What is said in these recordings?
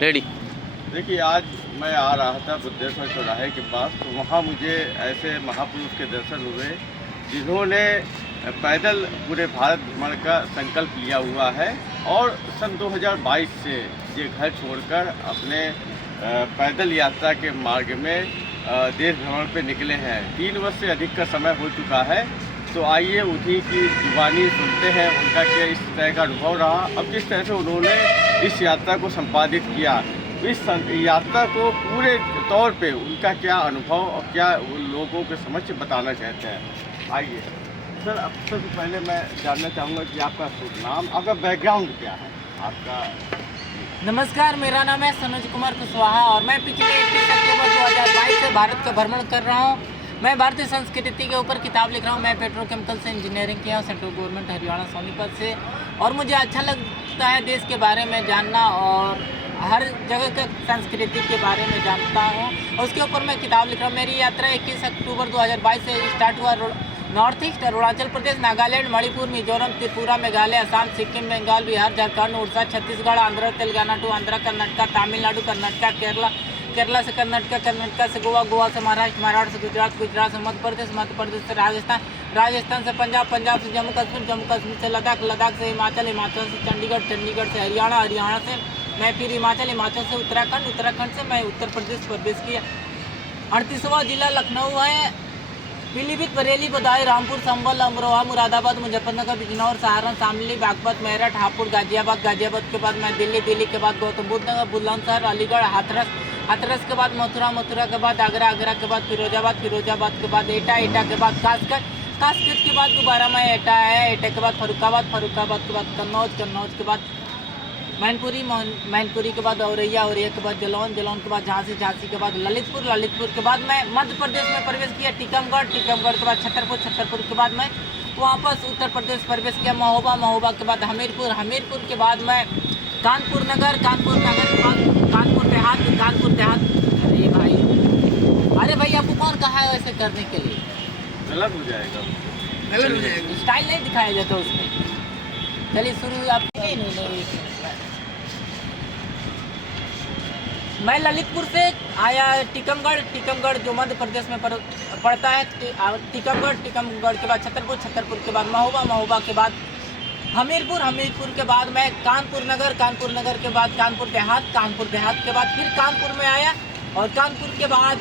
Ready. देखिए, आज मैं आ रहा था बुद्धेश्वर चौराहे के पास, तो वहाँ मुझे ऐसे महापुरुष के दर्शन हुए जिन्होंने पैदल पूरे भारत भ्रमण का संकल्प लिया हुआ है और सन 2022 से ये घर छोड़कर अपने पैदल यात्रा के मार्ग में देश भ्रमण पे निकले हैं। 3 वर्ष से अधिक का समय हो चुका है। तो आइए उन्हीं की जुबानी सुनते हैं, उनका क्या इस तरह का अनुभव रहा, अब किस तरह से उन्होंने इस यात्रा को संपादित किया, इस यात्रा को पूरे तौर पे उनका क्या अनुभव और क्या वो लोगों के समक्ष बताना चाहते हैं। आइए सर, अब सबसे पहले मैं जानना चाहूँगा कि आपका शुभ नाम, आपका बैकग्राउंड क्या है आपका। नमस्कार, मेरा नाम है सनोज कुमार कुशवाहा और मैं पिछले 21 अक्टूबर 2022 से भारत का भ्रमण कर रहा हूँ। मैं भारतीय संस्कृति के ऊपर किताब लिख रहा हूँ। मैं पेट्रोकेमिकल से इंजीनियरिंग किया सेंट्रल गवर्नमेंट हरियाणा सोनीपत से, और मुझे अच्छा लगता है देश के बारे में जानना और हर जगह के संस्कृति के बारे में जानता हूँ, और उसके ऊपर मैं किताब लिख रहा हूँ। मेरी यात्रा 21 अक्टूबर 2022 से स्टार्ट हुआ। North east, Arunachal Pradesh, Nagaland, Manipur, Mizoram, Tripura, Meghalaya, Assam, Sikkim, Bengal, Bihar, Jharkhand, Orissa, Chhattisgarh, Andhra, Telangana to Andhra, Karnataka, Tamil Nadu, Karnataka, Kerala से कर्नाटका से गोवा से महाराष्ट्र से गुजरात से मध्य प्रदेश से राजस्थान से पंजाब से जम्मू कश्मीर से लद्दाख से हिमाचल से चंडीगढ़ से हरियाणा से मैं फिर हिमाचल से उत्तराखंड से मैं उत्तर प्रदेश की 38वां जिला लखनऊ है। पीलीभीत, बरेली, बदायूं, रामपुर, संभल, अमरोहा, मुरादाबाद, मुजफ्फरनगर, बिजनौर, सहारन, शामली, बागपत, मेरठ, हापुड़, गाजियाबाद के बाद मैं दिल्ली के बाद गौतम बुद्ध नगर, बुलंदशहर, अलीगढ़, हाथरस के बाद मथुरा के बाद आगरा के बाद फिरोजाबाद के बाद एटा के बाद कासगंज के बाद दोबारा मैं एटा के बाद फरुखाबाद के बाद कन्नौज के बाद मैनपुरी के बाद औरैया के बाद जलौन के बाद झांसी के बाद ललितपुर के बाद मैं मध्य प्रदेश में प्रवेश किया। टीकमगढ़ के बाद छतरपुर के बाद मैं वापस उत्तर प्रदेश प्रवेश किया। महोबा के बाद हमीरपुर के बाद मैं कानपुर नगर के बाद कानपुर देहात। अरे भाई आपको कौन कहा है ऐसे करने के लिए? गलत हो जाएगा, स्टाइल नहीं दिखाया जाता उसमें। चलिए शुरू आप। मैं ललितपुर से आया टीकमगढ़ जो मध्य प्रदेश में पड़ता है। टीकमगढ़ के बाद छतरपुर के बाद महोबा के बाद हमीरपुर के बाद मैं कानपुर नगर के बाद कानपुर देहात के बाद फिर कानपुर में आया, और कानपुर के बाद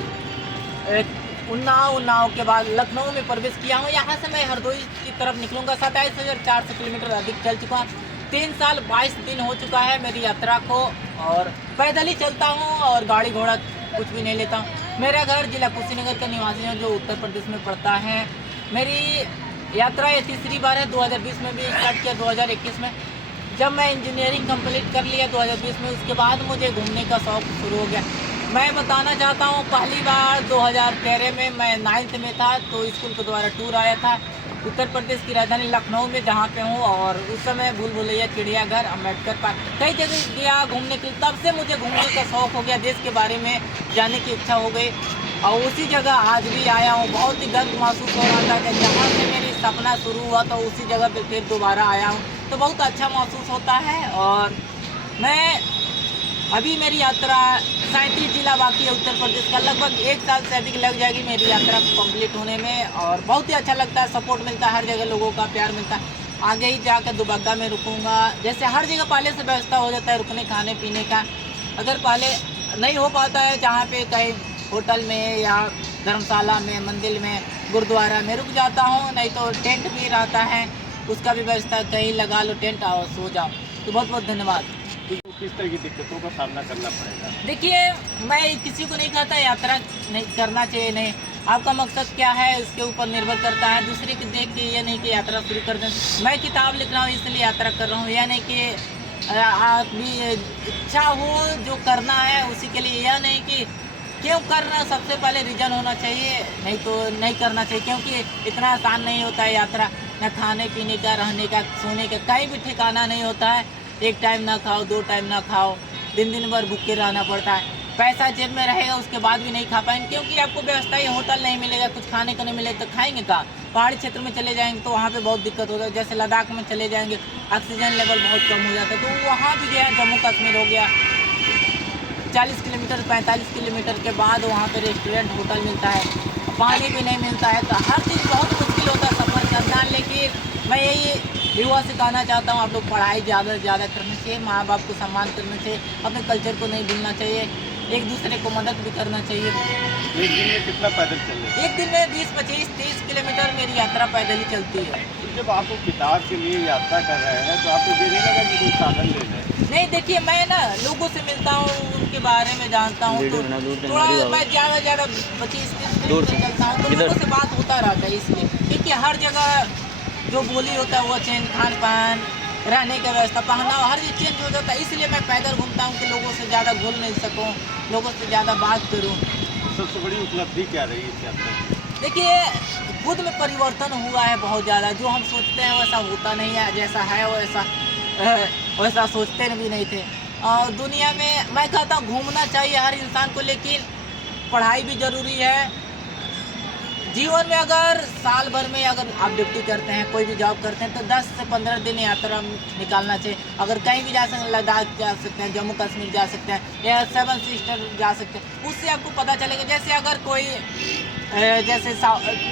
उन्नाव के बाद लखनऊ में प्रवेश किया हूँ। यहाँ से मैं हरदोई की तरफ निकलूँगा। 27,400 किलोमीटर अधिक चल चुका हूँ। 3 साल 22 दिन हो चुका है मेरी यात्रा को, और पैदल ही चलता हूँ और गाड़ी घोड़ा कुछ भी नहीं लेता हूँ। मेरा घर जिला कुशीनगर का निवासी है जो उत्तर प्रदेश में पड़ता है। मेरी यात्रा ये तीसरी बार है। 2020 में भी स्टार्ट किया, 2021 में जब मैं इंजीनियरिंग कंप्लीट कर लिया 2020 में, उसके बाद मुझे घूमने का शौक़ शुरू हो गया। मैं बताना चाहता हूँ, पहली बार 2013 में मैं 9th में था, तो स्कूल के द्वारा टूर आया था उत्तर प्रदेश की राजधानी लखनऊ में जहाँ पे हूँ, और उस समय भूल भुलैया, चिड़ियाघर, अम्बेडकर पार्क, कई जगह गया घूमने के लिए। तब से मुझे घूमने का शौक़ हो गया, देश के बारे में जानने की इच्छा हो गई, और उसी जगह आज भी आया हूँ। बहुत ही गर्व महसूस हो रहा था कि जहाँ से मेरी सपना शुरू हुआ तो उसी जगह पर फिर दोबारा आया हूँ, तो बहुत अच्छा महसूस होता है। और मैं अभी मेरी यात्रा 37 जिला बाकी है उत्तर प्रदेश का। लगभग 1 साल से अधिक लग जाएगी मेरी यात्रा कंप्लीट होने में, और बहुत ही अच्छा लगता है। सपोर्ट मिलता है, हर जगह लोगों का प्यार मिलता है। आगे ही जाकर दुबग्गा में रुकूंगा। जैसे हर जगह पहले से व्यवस्था हो जाता है रुकने खाने पीने का। अगर पहले नहीं हो पाता है, जहाँ पे कहीं होटल में या धर्मशाला में, मंदिर में, गुरुद्वारा में रुक जाता हूँ, नहीं तो टेंट भी रहता है, उसका भी व्यवस्था कहीं लगा लो टेंट और सो जाओ। तो बहुत बहुत धन्यवाद। किस तरह की दिक्कतों का सामना करना पड़ेगा? देखिए, मैं किसी को नहीं कहता यात्रा नहीं करना चाहिए, नहीं, आपका मकसद क्या है इसके ऊपर निर्भर करता है। दूसरे को देख के ये नहीं कि यात्रा शुरू कर दें। मैं किताब लिख रहा हूँ इसलिए यात्रा कर रहा हूँ, यह नहीं कि आप भी इच्छा हो जो करना है उसी के लिए, यह नहीं कि क्यों करना। सबसे पहले रीज़न होना चाहिए, नहीं तो नहीं करना चाहिए, क्योंकि इतना आसान नहीं होता है यात्रा। न खाने पीने का, रहने का, सोने का कहीं भी ठिकाना नहीं होता है। एक टाइम ना खाओ, 2 टाइम ना खाओ, दिन भर भूखे रहना पड़ता है। पैसा जेब में रहेगा उसके बाद भी नहीं खा पाएंगे, क्योंकि आपको व्यवस्था ही होटल नहीं मिलेगा, कुछ खाने को नहीं मिलेगा तो खाएंगे कहाँ? पहाड़ी क्षेत्र में चले जाएंगे तो वहाँ पे बहुत दिक्कत होता है। जैसे लद्दाख में चले जाएंगे, ऑक्सीजन लेवल बहुत कम हो जाता है, तो वहाँ भी गया, जम्मू कश्मीर हो गया, 40 किलोमीटर 45 किलोमीटर के बाद वहाँ पे रेस्टोरेंट होटल मिलता है, पानी भी नहीं मिलता है, तो हर चीज़ बहुत मुश्किल होता है सफ़र करना। लेकिन मैं यही युवा से कहना चाहता हूँ, आप लोग पढ़ाई ज़्यादा से ज़्यादा करनी चाहिए, माँ बाप को सम्मान करना चाहिए, अपने कल्चर को नहीं भूलना चाहिए, एक दूसरे को मदद भी करना चाहिए। एक दिन में कितना पैदल चल रहे हैं? एक दिन में 20, 25, 30 किलोमीटर मेरी यात्रा पैदल ही चलती है। तो जब आप किताब के लिए यात्रा कर रहे हैं तो आपको ये नहीं लगा कि कोई साधन ले लें? नहीं, देखिए मैं ना लोगों से मिलता हूँ, उनके बारे में जानता हूँ, तो थोड़ा मैं ज़्यादा 25-30 किलोमीटर चलता हूँ, तो लोगों से बात होता रहता है, इसलिए क्योंकि हर जगह जो बोली होता है वो चेंज, खान पान, रहने का व्यवस्था, पहनावा, हर चीज़ चेंज हो जाता है। इसलिए मैं पैदल घूमता हूँ कि लोगों से ज़्यादा घुल नहीं सकूँ, लोगों से ज़्यादा बात करूँ। सबसे बड़ी उपलब्धि क्या रही इस यात्रा की? देखिए, खुद में परिवर्तन हुआ है बहुत ज़्यादा, जो हम सोचते हैं वैसा होता नहीं है, जैसा है वैसा सोचते भी नहीं थे। और दुनिया में मैं कहता हूँ घूमना चाहिए हर इंसान को, लेकिन पढ़ाई भी ज़रूरी है। जीवन में अगर साल भर में अगर आप ड्यूटी करते हैं, कोई भी जॉब करते हैं, तो 10 से 15 दिन यात्रा निकालना चाहिए। अगर कहीं भी जा सकते हैं, लद्दाख जा सकते हैं, जम्मू कश्मीर जा सकते हैं, या 7 सिस्टर जा सकते हैं, उससे आपको पता चलेगा। जैसे अगर कोई जैसे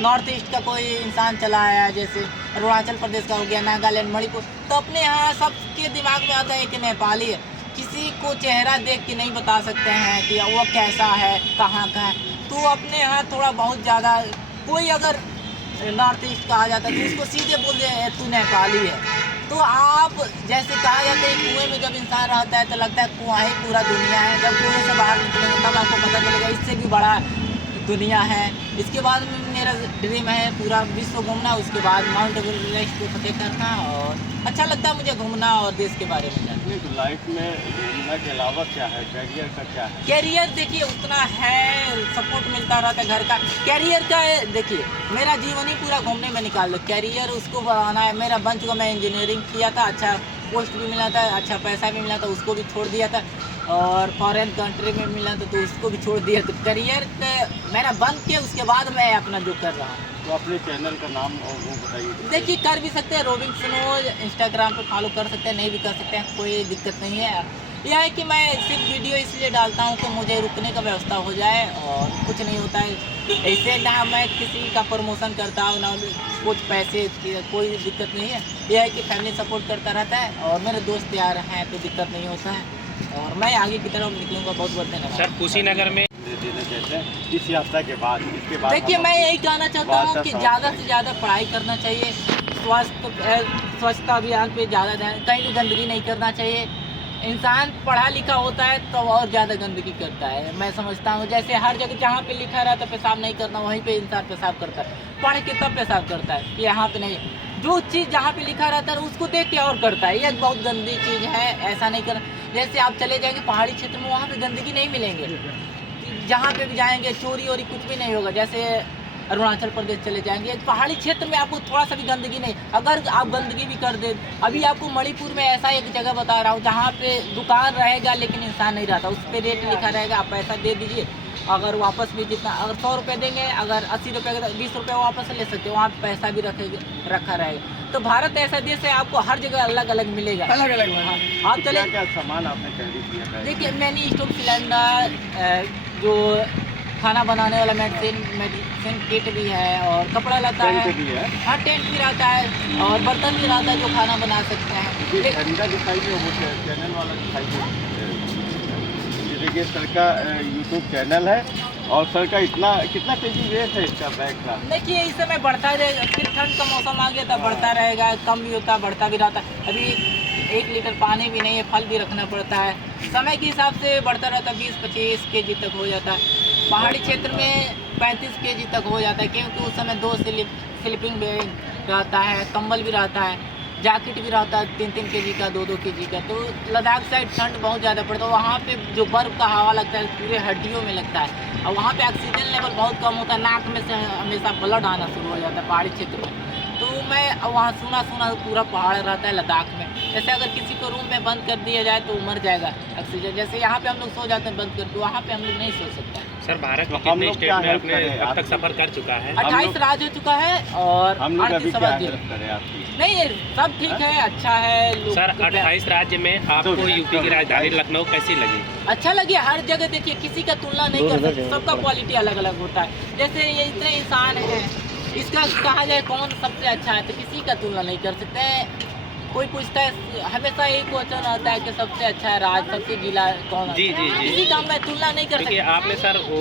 नॉर्थ ईस्ट का कोई इंसान चला आया, जैसे अरुणाचल प्रदेश का हो गया, नागालैंड, मणिपुर, तो अपने यहाँ सबके दिमाग में आता है कि नेपाली है। किसी को चेहरा देख के नहीं बता सकते हैं कि वो कैसा है, कहाँ का है। तो अपने यहाँ थोड़ा बहुत ज़्यादा, कोई अगर नॉर्थ ईस्ट का आ जाता है तो उसको सीधे बोल दे तू नेपाली है। तो आप जैसे कहा जाता है कुएं में जब इंसान रहता है तो लगता है कुआं ही पूरा दुनिया है, जब कुएं से बाहर निकलेंगे तब आपको पता चलेगा इससे भी बड़ा दुनिया है। इसके बाद में मेरा ड्रीम है पूरा विश्व घूमना, उसके बाद माउंट एवरेस्ट को फतेह करना, और अच्छा लगता है मुझे घूमना और देश के बारे में जानना। तो लाइफ में घूमने के अलावा क्या है, कैरियर का क्या है? कैरियर देखिए उतना है, सपोर्ट मिलता रहता है घर का। कैरियर का देखिए मेरा जीवन ही पूरा घूमने में निकाल दो, कैरियर उसको बढ़ाना है। मेरा बन चुका, मैं इंजीनियरिंग किया था, अच्छा पोस्ट भी मिला था, अच्छा पैसा भी मिला था, उसको भी छोड़ दिया था, और फॉरेन कंट्री में मिला था तो उसको भी छोड़ दिया। तो करियर मेरा बन के उसके बाद मैं अपना जो कर रहा हूँ। तो अपने चैनल का नाम और वो बताइए। देखिए कर भी सकते हैं, रोबिन स्नोज इंस्टाग्राम पे फॉलो कर सकते हैं, नहीं भी कर सकते हैं, कोई दिक्कत नहीं है। यह है कि मैं सिर्फ वीडियो इसलिए डालता हूँ कि मुझे रुकने का व्यवस्था हो जाए, और कुछ नहीं होता है। ऐसे ना मैं किसी का प्रमोशन करता हूँ ना कुछ पैसे की, कोई दिक्कत नहीं है। यह है कि फैमिली सपोर्ट करता रहता है, और मेरे दोस्त यार हैं तो दिक्कत नहीं होता है, और मैं आगे की तरफ निकलूँगा। बहुत बहुत धन्यवाद सर। कुशीनगर में इस यात्रा के बाद, इसके बाद देखिए मैं यही कहना चाहता हूँ कि ज़्यादा से ज़्यादा पढ़ाई करना चाहिए, स्वच्छता अभियान पे ज़्यादा ध्यान, कहीं भी गंदगी नहीं करना चाहिए। इंसान पढ़ा लिखा होता है तो और ज़्यादा गंदगी करता है, मैं समझता हूँ। जैसे हर जगह जहाँ पे लिखा रहता है पेशाब नहीं करना, वहीं पे इंसान पेशाब करता है, पढ़ के तब पेशाब करता है कि यहाँ पे नहीं। जो चीज़ जहाँ पे लिखा रहता है उसको देख के और करता है, ये बहुत गंदी चीज़ है, ऐसा नहीं कर। जैसे आप चले जाएंगे पहाड़ी क्षेत्र में, वहाँ पे गंदगी नहीं मिलेंगे, जहाँ पे भी जाएंगे चोरी वोरी कुछ भी नहीं होगा। जैसे अरुणाचल प्रदेश चले जाएंगे, पहाड़ी क्षेत्र में आपको थोड़ा सा भी गंदगी नहीं। अगर आप गंदगी भी कर दे, अभी आपको मणिपुर में ऐसा एक जगह बता रहा हूँ जहाँ पे दुकान रहेगा लेकिन इंसान नहीं रहता, उस पर रेट लिखा रहेगा, आप पैसा दे दीजिए, अगर वापस भी जितना, अगर 100 रुपये देंगे, अगर 80 रुपये का 20 रुपये वापस ले सकते हो, वहाँ पे पैसा भी रखा रहेगा। तो भारत ऐसा देश है, आपको हर जगह अलग अलग मिलेगा, अलग अलग। हाँ, आप चले क्या सामान आपने खरीद किया? देखिए मैंने स्टोव सिलेंडर, जो खाना बनाने वाला मेडिसिन किट भी है, और कपड़ा लाता है, हाँ टेंट भी रहता है, और बर्तन भी रहता है जो खाना बना सकते हैं। खरीदा दिखाई दे, वो चैनल वाला दिखाई दे। देखिए सर का यूट्यूब चैनल है, और सर का कितना केजी वेट है इसका बैग का? देखिए इस समय बढ़ता रहेगा, फिर ठंड का मौसम आ गया था, बढ़ता रहेगा, कम भी होता बढ़ता भी रहता। अभी 1 लीटर पानी भी नहीं है, फल भी रखना पड़ता है, समय के हिसाब से बढ़ता रहता है। 20-25 केजी तक हो जाता है, पहाड़ी क्षेत्र में 35 केजी तक हो जाता है, क्योंकि उस समय 2 स्लीपिंग बैग रहता है, कंबल भी रहता है, जैकेट भी रहता है 3-3 केजी का, 2-2 केजी का। तो लद्दाख साइड ठंड बहुत ज़्यादा पड़ता है, वहाँ पे जो बर्फ़ का हवा लगता है पूरे हड्डियों में लगता है, और वहाँ पे ऑक्सीजन लेवल बहुत कम होता है, नाक में से हमेशा ब्लड आना शुरू हो जाता है पहाड़ी क्षेत्र में। तो मैं वहाँ सूना पूरा पहाड़ रहता है लद्दाख में। जैसे अगर किसी को रूम में बंद कर दिया जाए तो मर जाएगा ऑक्सीजन, जैसे यहाँ पे हम लोग सो जाते हैं बंद करके, वहाँ पे हम लोग नहीं सो सकते। सर भारत के कितने स्टेट में आपने अब तक सफर कर चुका है? 28 राज्य हो चुका है, और हम लोग अभी क्या नहीं सब ठीक है, अच्छा है। सर 28 राज्य में आपको यूपी की राजधानी लखनऊ कैसी लगी? अच्छा लगे। हर जगह देखिए किसी का तुलना नहीं कर सकते, सबका क्वालिटी अलग अलग होता है। जैसे ये इतने इंसान हैं, इसका कहा जाए कौन सबसे अच्छा है, तो किसी का तुलना नहीं कर सकते हैं। कोई पूछता है, हमेशा एक क्वेश्चन आता है कि सबसे अच्छा है राज, सबसे गीला कौन है। जी जी जी। किसी का मैं तुलना नहीं कर क्योंकि सकता। आपने सर वो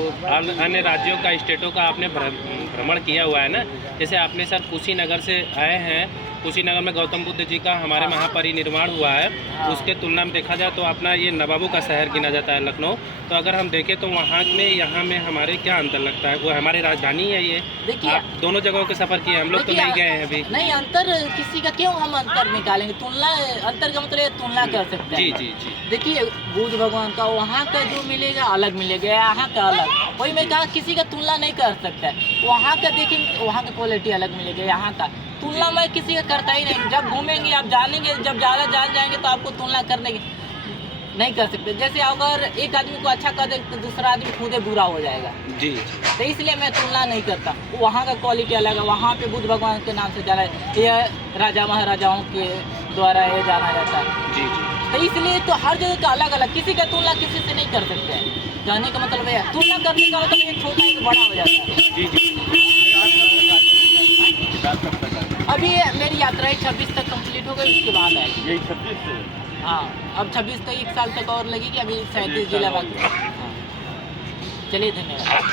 अन्य राज्यों का, स्टेटों का आपने भ्रमण किया हुआ है ना। जैसे आपने सर कुशीनगर से आए हैं, कुशीनगर में गौतम बुद्ध जी का हमारे महापरिनिर्वाण हुआ है। हाँ। उसके तुलना में देखा जाए तो अपना ये नवाबों का शहर गिना जाता है लखनऊ। तो अगर हम देखें तो वहाँ में यहाँ में हमारे क्या अंतर लगता है? वो हमारी राजधानी है ये। देखिए आप दोनों जगहों के सफ़र किए, हम लोग तो नहीं गए हैं अभी। नहीं, अंतर किसी का क्यों हम अंतर निकालेंगे? तुलना, अंतर का मतलब ये तुलना कर सकते हैं। जी जी जी। देखिए बुद्ध भगवान का वहाँ का जो मिलेगा अलग मिलेगा, यहाँ का अलग। वही मैं कहा किसी का तुलना नहीं कर सकता है। वहाँ का देखेंगे, वहाँ का क्वालिटी अलग मिलेगा, यहाँ का तुलना मैं किसी का करता ही नहीं। जब घूमेंगे आप जानेंगे, जब ज़्यादा जान जाएंगे तो आपको तुलना करने की नहीं कर सकते। जैसे अगर एक आदमी को अच्छा कर दे तो दूसरा आदमी खुद बुरा हो जाएगा। जी। तो इसलिए मैं तुलना नहीं करता। वहाँ का क्वालिटी अलग है, वहाँ पे बुद्ध भगवान के नाम से जाना है, ये राजा महाराजाओं के द्वारा ये जाना जाता है। जी जी। तो इसलिए तो हर जगह का अलग अलग, किसी का तुलना किसी से नहीं कर सकते हैं। जाने का मतलब है तुलना करने का मतलब एक छोटा एक बड़ा हो जाता है। जी जी। अभी मेरी यात्रा 26 तक कंप्लीट हो गई, उसके बाद आएगी। यही 26 से हाँ, अब 26 तक 1 साल तक और लगेगी, अभी 37 जिला बाकी है। हाँ। चलिए, धन्यवाद।